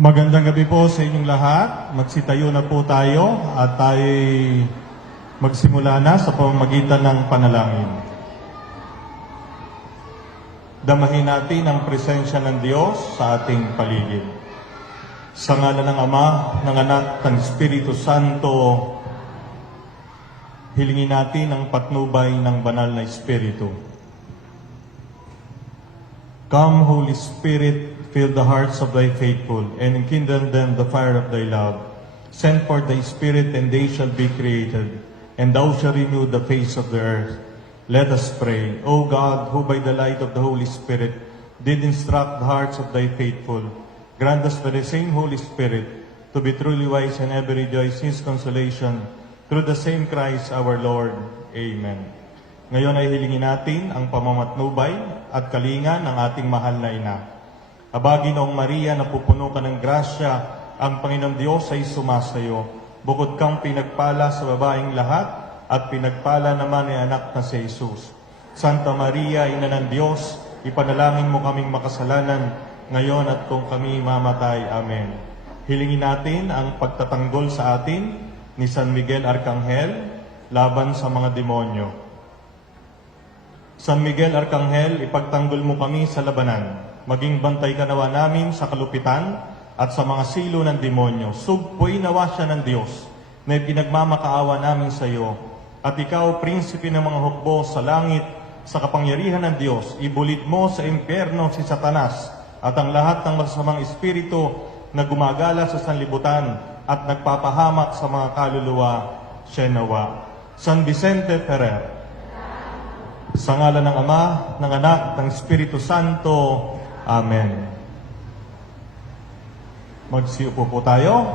Magandang gabi po sa inyong lahat. Magsitayo na po tayo at tayo magsimula na sa pamamagitan ng panalangin. Damahin natin ang presensya ng Diyos sa ating paligid. Sa ngalan ng Ama, ng Anak, ng Espiritu Santo, hilingin natin ang patnubay ng banal na Espiritu. Come, Holy Spirit, fill the hearts of thy faithful, and enkindle them the fire of thy love. Send forth thy Spirit, and they shall be created, and thou shalt renew the face of the earth. Let us pray. O God, who by the light of the Holy Spirit did instruct the hearts of thy faithful, grant us by the same Holy Spirit to be truly wise and ever rejoice in his consolation, through the same Christ our Lord. Amen. Ngayon ay hilingin natin ang pamamatnubay at kalinga ng ating mahal na ina. Habagi noong Maria na pupuno ka ng grasya, ang Panginoon Diyos ay sumasayo. Bukod kang pinagpala sa babaeng lahat, at pinagpala naman ay anak na si Jesus. Santa Maria, Ina ng Diyos, ipanalangin mo kaming makasalanan, ngayon at kung kami mamatay. Amen. Hilingin natin ang pagtatanggol sa atin ni San Miguel Arcangel laban sa mga demonyo. San Miguel Arcangel, ipagtanggol mo kami sa labanan. Maging bantay ka nawa namin sa kalupitan at sa mga silo ng demonyo. Sugpoy nawa siya ng Diyos na ipinagmamakaawa namin sa iyo. At ikaw, prinsipe ng mga hukbo sa langit, sa kapangyarihan ng Diyos, ibulit mo sa impyerno si Satanas at ang lahat ng masasamang espiritu na gumagala sa sanlibutan at nagpapahamak sa mga kaluluwa, siya nawa. San Vicente Ferrer. Sa ngalan ng Ama, ng Anak, ng Espiritu Santo. Amen. Magsiupo po tayo.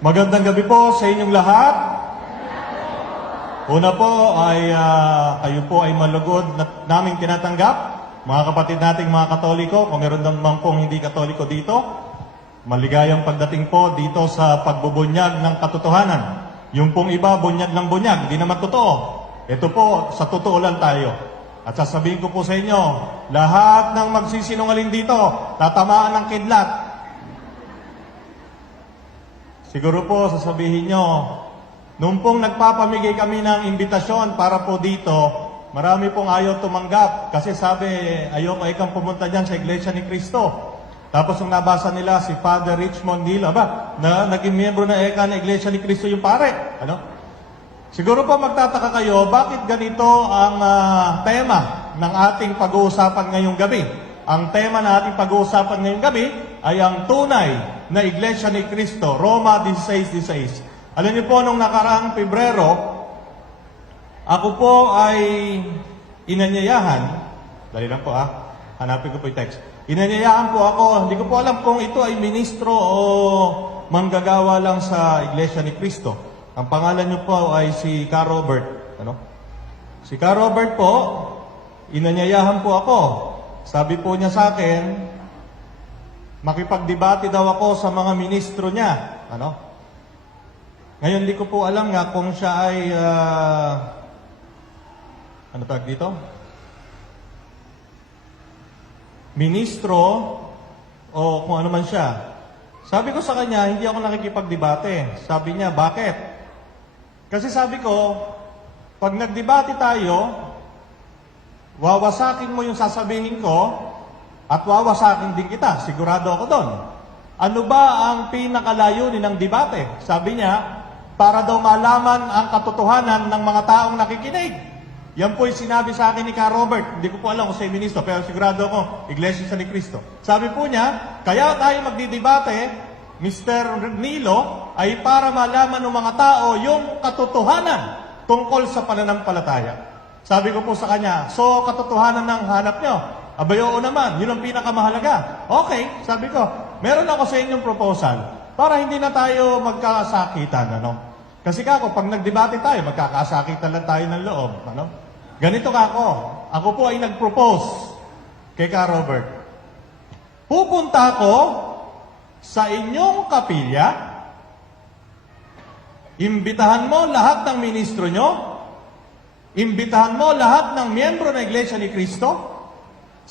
Magandang gabi po sa inyong lahat. Una po ay kayo po ay malugod na naming tinatanggap. Mga kapatid nating mga Katoliko, kung meron naman pong hindi Katoliko dito, maligayang pagdating po dito sa pagbubunyag ng katotohanan. Yung pong iba, bunyag ng bunyag, hindi naman totoo. Ito po, sa totoo lang tayo. At sasabihin ko po sa inyo, lahat ng magsisinungaling dito, tatamaan ng kidlat. Siguro po, sasabihin nyo, nung pong nagpapamigay kami ng imbitasyon para po dito, marami pong ayaw tumanggap. Kasi sabi, ayaw ko ikang pumunta dyan sa Iglesia ni Cristo. Tapos nung nabasa nila si Father Richmond Hill, na naging miyembro ng ECA ng Iglesia ni Cristo yung pare. Siguro po magtataka kayo, bakit ganito ang tema ng ating pag-uusapan ngayong gabi? Ang tema ng ating pag-uusapan ngayong gabi ay ang tunay na Iglesia ni Cristo, Roma 16:16. Alam niyo po, nung nakaraang Pebrero, ako po ay inanyayahan, dali lang po hanapin ko po yung text. Inanyayahan po ako, hindi ko po alam kung ito ay ministro o manggagawa lang sa Iglesia ni Cristo. Ang pangalan niyo po ay si Ka Robert. Si Ka Robert po, inanyayahan po ako. Sabi po niya sa akin, makipagdebate daw ako sa mga ministro niya. Ngayon, di ko po alam nga kung siya ay, ano tawag dito? Ministro o kung ano man siya. Sabi ko sa kanya, hindi ako nakikipagdebate. Sabi niya, bakit? Kasi sabi ko, pag nagdebate tayo, wawasakin mo yung sasabihin ko at wawasakin din kita. Sigurado ako doon. Ano ba ang pinakalayunin ng debate? Sabi niya, para daw malaman ang katotohanan ng mga taong nakikinig. Yan po yung sinabi sa akin ni Ka Robert. Hindi ko po alam kung sa'yo ministro, pero sigurado ako, Iglesia ni Cristo. Sabi po niya, kaya tayo magdidebate, Mr. Nilo, ay para malaman ng mga tao yung katotohanan tungkol sa pananampalataya. Sabi ko po sa kanya, so katotohanan ng hanap nyo? Abay, oo naman, yun ang pinakamahalaga. Okay, sabi ko, meron ako sa inyong proposal para hindi na tayo magkakasakitan. Kasi kako, pag nagdebate tayo, magkakasakitan lang tayo ng loob. Ganito kako, ako po ay nag-propose kay Ka Robert. Pupunta ako sa inyong kapilya, imbitahan mo lahat ng ministro nyo, imbitahan mo lahat ng miyembro ng Iglesia ni Cristo,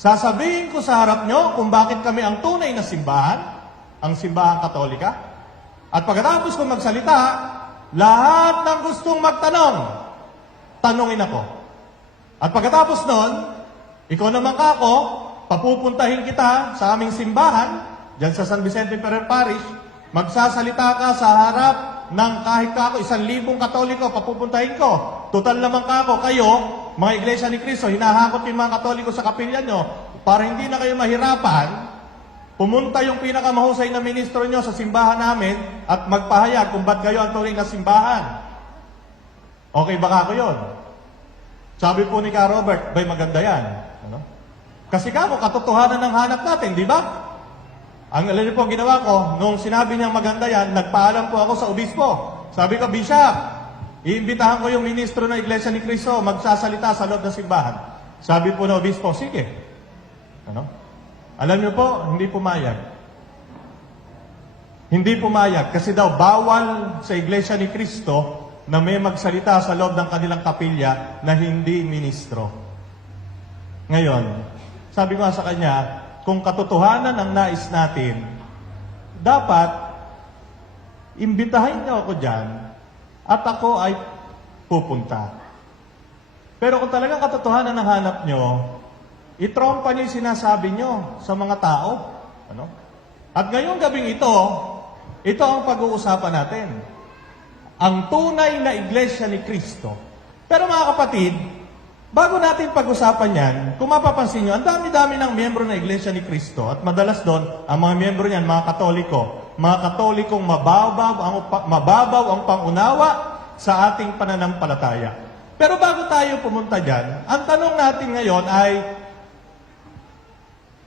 Sasabihin ko sa harap nyo kung bakit kami ang tunay na simbahan, ang simbahang Katolika. At pagkatapos ko magsalita, lahat ng gustong magtanong, tanungin ako. At pagkatapos nun, ikaw naman kako, papupuntahin kita sa aming simbahan, dyan sa San Vicente Ferrer Parish, magsasalita ka sa harap ng kahit kako, 1,000 Katoliko, papupuntahin ko. Total naman kako, kayo, mga Iglesia ni Cristo, hinahakot yung mga Katoliko sa kapilya nyo para hindi na kayo mahirapan. Pumunta yung pinakamahusay na ministro nyo sa simbahan namin at magpahayag kung ba't kayo ang tunay na simbahan. Okay ba kako yun? Sabi po ni Ka Robert, bay maganda yan. Ano? Kasi kako, katotohanan ng hanap natin, di ba? Ang alam niyo po ginawa ko, nung sinabi niyang maganda yan, nagpaalam po ako sa obispo. Sabi ko, Bishop, iimbitahan ko yung ministro ng Iglesia ni Cristo magsasalita sa loob ng simbahan. Sabi po ng obispo, sige. Ano? Alam niyo po, hindi pumayag. Hindi pumayag kasi daw bawal sa Iglesia ni Cristo na may magsalita sa loob ng kanilang kapilya na hindi ministro. Ngayon, sabi ko nga sa kanya, kung katotohanan ang nais natin, dapat imbitahin niyo ako dyan at ako ay pupunta. Pero kung talagang katotohanan ang hanap nyo, itrompa niyo yung sinasabi nyo sa mga tao. Ano? At ngayong gabing ito ang pag-uusapan natin. Ang tunay na Iglesia ni Cristo. Pero mga kapatid, bago natin pag-usapan yan, kung mapapansin nyo, ang dami-dami ng miyembro ng Iglesia ni Cristo at madalas doon, ang mga miyembro niyan, mga Katoliko, mga Katolikong mababaw ang pangunawa sa ating pananampalataya. Pero bago tayo pumunta dyan, ang tanong natin ngayon ay,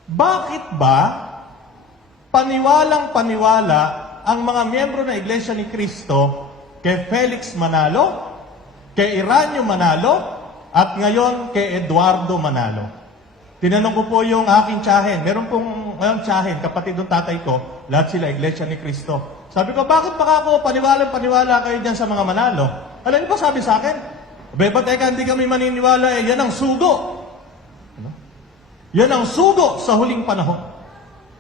bakit ba paniwalang-paniwala ang mga miyembro ng Iglesia ni Cristo kay Felix Manalo, kay Iranio Manalo, at ngayon kay Eduardo Manalo? Tinanong ko po yung aking tiyahin. Meron pong ngayong tiyahin, kapatid ng tatay ko, lahat sila Iglesia ni Cristo. Sabi ko, bakit baka ako paniwala kayo dyan sa mga Manalo? Alam niyo ba sabi sa akin? Beba, teka, hindi kami maniniwala yan ang sugo. Ano? Yan ang sugo sa huling panahon.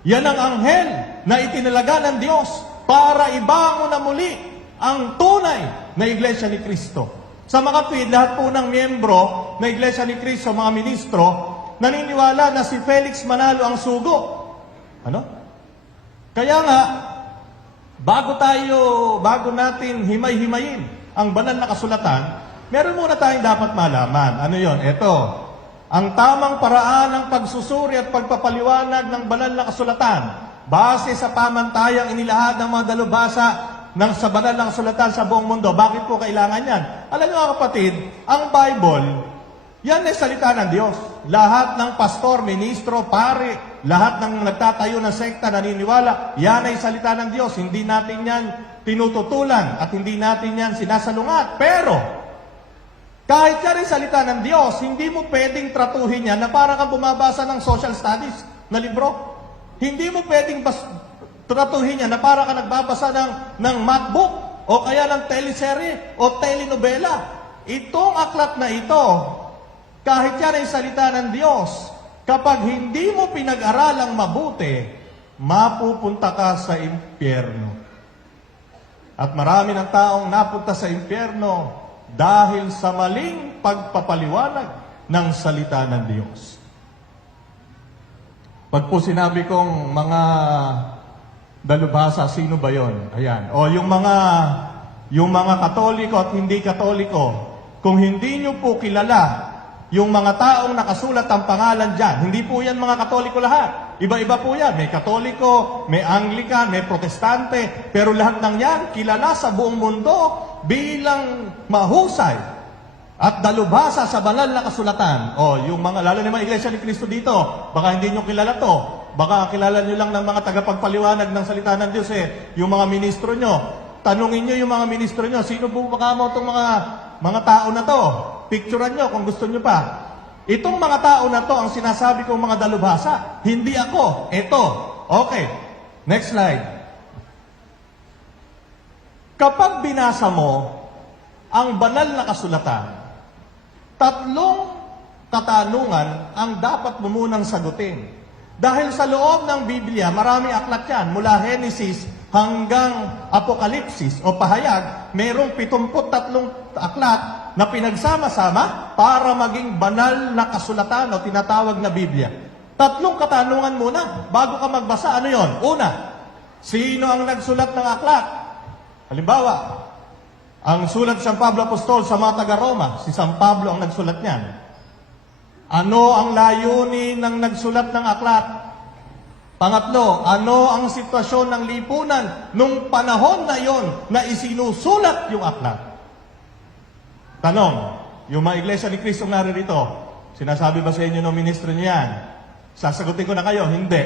Yan ang anghel na itinalaga ng Diyos para ibangon na muli ang tunay na Iglesia ni Cristo. Sa mga kapatid, lahat po ng miyembro na Iglesia ni Cristo, mga ministro, naniniwala na si Felix Manalo ang sugo. Ano? Kaya nga, bago natin himay-himayin ang banal na kasulatan, meron muna tayong dapat malaman. Ano yon? Ito, ang tamang paraan ng pagsusuri at pagpapaliwanag ng banal na kasulatan base sa pamantayang inilahad ng mga dalubhasa sa banal na kasulatan sa buong mundo. Bakit po kailangan yan? Alam niyo mga kapatid, ang Bible, yan ay salita ng Diyos. Lahat ng pastor, ministro, pare, lahat ng nagtatayo ng sekta naniniwala, yan ay salita ng Diyos. Hindi natin yan tinututulan at hindi natin yan sinasalungat. Pero, kahit yan ay salita ng Diyos, hindi mo pwedeng tratuhin yan na parang kang bumabasa ng social studies na libro. Hindi mo pwedeng tratuhin yan na parang kang nagbabasa ng mathbook o kaya ng teleserye o telenovela. Itong aklat na ito, kahit yan ay salita ng Diyos, kapag hindi mo pinag-aralang mabuti, mapupunta ka sa impyerno. At marami ng taong napunta sa impyerno dahil sa maling pagpapaliwanag ng salita ng Diyos. Pag po sinabi kong mga dalubhasa, sino ba yon? Ayan. O yung mga Katoliko at hindi Katoliko, kung hindi nyo po kilala yung mga taong nakasulat ang pangalan dyan, hindi po yan mga Katoliko lahat. Iba-iba po yan. May Katoliko, may Anglican, may Protestante, pero lahat ng yan kilala sa buong mundo bilang mahusay at dalubhasa sa banal na kasulatan. O, yung mga, lalo na mga Iglesia ni Cristo dito, baka hindi nyo kilala to. Baka kilala nyo lang ng mga tagapagpaliwanag ng salita ng Diyos yung mga ministro nyo. Tanungin nyo yung mga ministro nyo, sino po baka mo itong mga tao na to? Picturean nyo kung gusto nyo pa. Itong mga tao na to, ang sinasabi kong mga dalubhasa, hindi ako, ito. Okay, next slide. Kapag binasa mo ang banal na kasulatan, 3 katanungan ang dapat mo munang sagutin. Dahil sa loob ng Biblia, marami aklat yan. Mula Genesis hanggang Apokalipsis o Pahayag, mayroong 73 aklat na pinagsama-sama para maging banal na kasulatan o tinatawag na Biblia. 3 katanungan muna bago ka magbasa. Ano yon? Una, sino ang nagsulat ng aklat? Halimbawa, ang sulat San Pablo Apostol sa mga taga-Roma, si San Pablo ang nagsulat niyan. Ano ang layunin ng nagsulat ng aklat? Pangatlo, ano ang sitwasyon ng lipunan nung panahon na yon na isinusulat yung aklat? Tanong, yung mga iglesia ni Cristo naririto, sinasabi ba sa inyo ng ministro niyo yan? Sasagutin ko na kayo, hindi.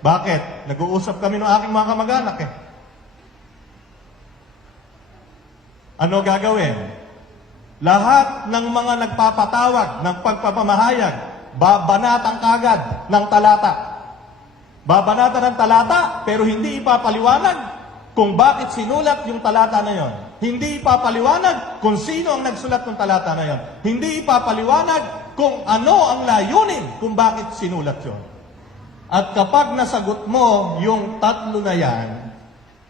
Bakit? Nag-uusap kami ng aking mga kamag-anak eh. Ano gagawin? Lahat ng mga nagpapatawag ng pagpapamahayag, babanatan kagad ng talata. Babanatan ng talata, pero hindi ipapaliwanag kung bakit sinulat yung talata na yon. Hindi ipapaliwanag kung sino ang nagsulat ng talata na yon. Hindi ipapaliwanag kung ano ang layunin kung bakit sinulat yon. At kapag nasagot mo yung 3 na yan,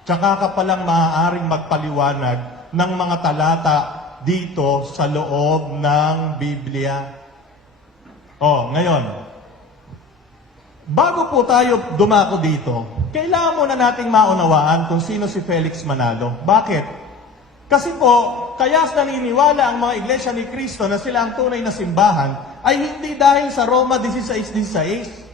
tsaka ka palang maaaring magpaliwanag ng mga talata dito sa loob ng Biblia. Ngayon, bago po tayo dumako dito, kailangan muna nating maunawaan kung sino si Felix Manalo. Bakit? Kasi po, kaya naniniwala ang mga iglesia ni Cristo na sila ang tunay na simbahan ay hindi dahil sa Roma 16:16.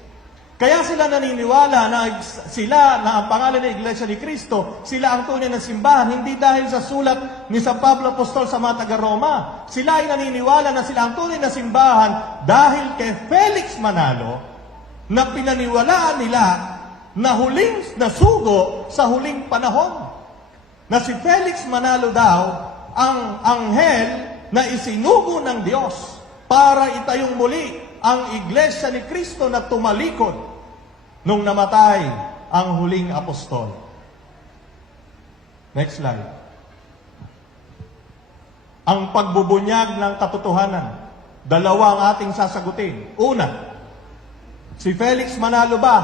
Kaya sila naniniwala na sila na ang pangalan ng Iglesia ni Cristo, sila ang tunay na simbahan, hindi dahil sa sulat ni San Pablo Apostol sa mga taga-Roma. Sila ay naniniwala na sila ang tunay na simbahan dahil kay Felix Manalo na pinaniwalaan nila na huling nasugo sa huling panahon. Na si Felix Manalo daw ang anghel na isinugo ng Diyos para itayong muli ang Iglesia ni Cristo na tumalikod nung namatay ang huling apostol. Next slide. Ang pagbubunyag ng katotohanan. 2 ang ating sasagutin. Una, si Felix Manalo ba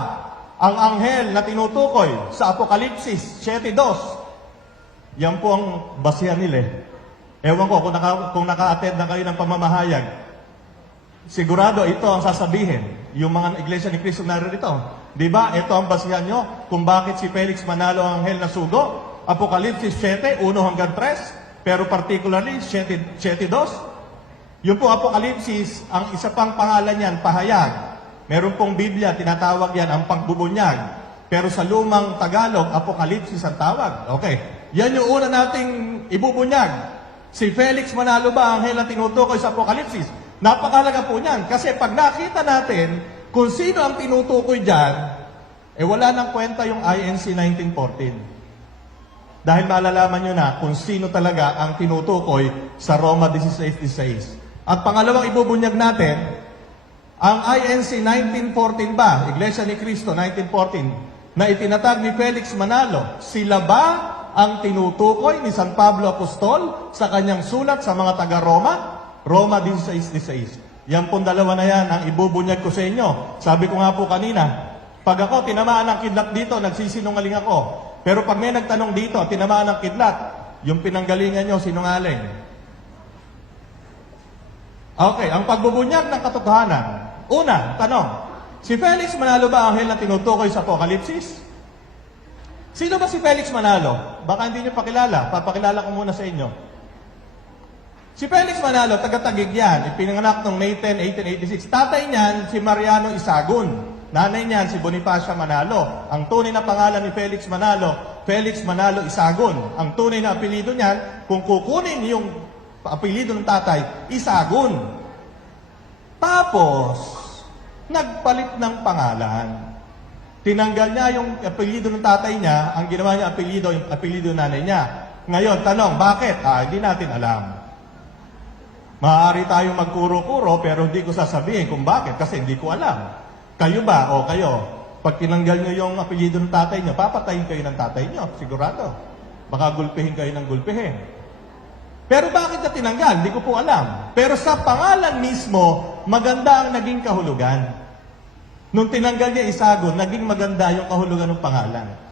ang anghel na tinutukoy sa Apokalipsis 7:2? Yan po ang basihan nila. Ewan ko kung naka-attend na kayo ng pamamahayag. Sigurado ito ang sasabihin, yung mga iglesia ni Cristo naririto. Di ba? Ito ang basihan nyo kung bakit si Felix Manalo ang anghel na sugo. Apokalipsis 7, 1 hanggang 3, pero particularly 7:2. Yung po Apokalipsis, ang isa pang pangalan yan, Pahayag. Meron pong Biblia, tinatawag yan ang pagbubunyag. Pero sa lumang Tagalog, Apokalipsis ang tawag. Okay. Yan yung una nating ibubunyag. Si Felix Manalo ba ang anghel na tinutukoy sa Apokalipsis? Napakahalaga po niyan. Kasi pag nakita natin kung sino ang tinutukoy dyan, wala nang kwenta yung INC 1914. Dahil malalaman nyo na kung sino talaga ang tinutukoy sa Roma 16:16. At pangalawang ibubunyag natin, ang INC 1914 ba, Iglesia ni Cristo 1914, na itinatag ni Felix Manalo, sila ba ang tinutukoy ni San Pablo Apostol sa kanyang sulat sa mga taga-Roma? Roma 16:16. Yan pong 2 na yan ang ibubunyag ko sa inyo. Sabi ko nga po kanina, pag ako tinamaan ng kidlat dito, nagsisinungaling ako. Pero pag may nagtanong dito, tinamaan ng kidlat, yung pinanggalingan nyo, sinungaling. Okay, ang pagbubunyag ng katotohanan. Una, tanong, si Felix Manalo ba ang anghel na tinutukoy sa Apokalipsis? Sino ba si Felix Manalo? Baka hindi nyo pakilala. Papakilala ko muna sa inyo. Si Felix Manalo, taga-Taguig yan. Ipinanganak noong May 10, 1886. Tatay niyan, si Mariano Isagun. Nanay niyan, si Bonifacia Manalo. Ang tunay na pangalan ni Felix Manalo Isagun. Ang tunay na apelido niyan, kung kukunin yung apelido ng tatay, Isagun. Tapos, nagpalit ng pangalan. Tinanggal niya yung apelido ng tatay niya, ang ginawa niya apelido, yung apelido ng nanay niya. Ngayon, tanong, bakit? Hindi natin alam. Maaari tayong magkuro-kuro, pero hindi ko sasabihin kung bakit, kasi hindi ko alam. Kayo ba, o kayo, pag tinanggal nyo yung apelido ng tatay nyo, papatayin kayo ng tatay nyo, sigurado. Baka gulpihin kayo ng gulpihin. Pero bakit na tinanggal? Hindi ko po alam. Pero sa pangalan mismo maganda ang naging kahulugan. Nung tinanggal niya Isagon, naging maganda yung kahulugan ng pangalan.